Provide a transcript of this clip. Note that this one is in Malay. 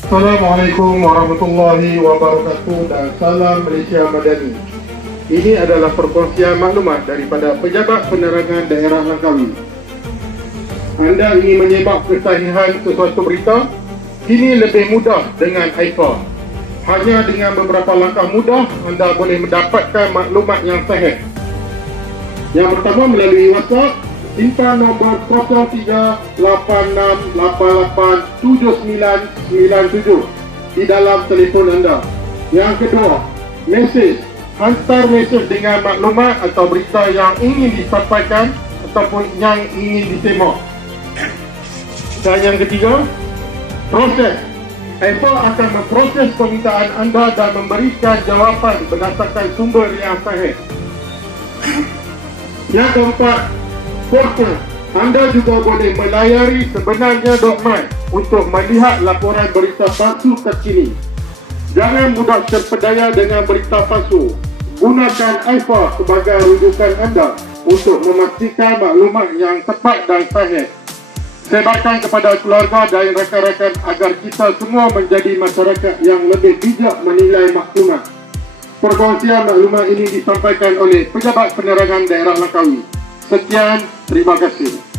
Assalamualaikum warahmatullahi wabarakatuh dan salam Malaysia Madani. Ini adalah perkongsian maklumat daripada Pejabat Penerangan Daerah Langkawi. Anda ingin menyemak kesahihan sesuatu berita? Kini lebih mudah dengan iPhone. Hanya dengan beberapa langkah mudah, anda boleh mendapatkan maklumat yang sahih. Yang pertama, melalui WhatsApp, simpan nombor 0386887997 di dalam telefon anda. Yang kedua, mesej. Hantar mesej dengan maklumat atau berita yang ingin disampaikan ataupun yang ingin disimak. Dan yang ketiga, proses. Apple akan memproses permintaan anda dan memberikan jawapan berdasarkan sumber yang sahih. Yang keempat, portal. Anda juga boleh melayari sebenarnya.my untuk melihat laporan berita palsu terkini. Jangan mudah terpedaya dengan berita palsu. Gunakan iPhone sebagai rujukan anda untuk memastikan maklumat yang tepat dan sahih. Sebarkan kepada keluarga dan rakan-rakan agar kita semua menjadi masyarakat yang lebih bijak menilai maklumat. Perkongsian maklumat ini disampaikan oleh Pejabat Penerangan Daerah Langkawi. Sekian, terima kasih.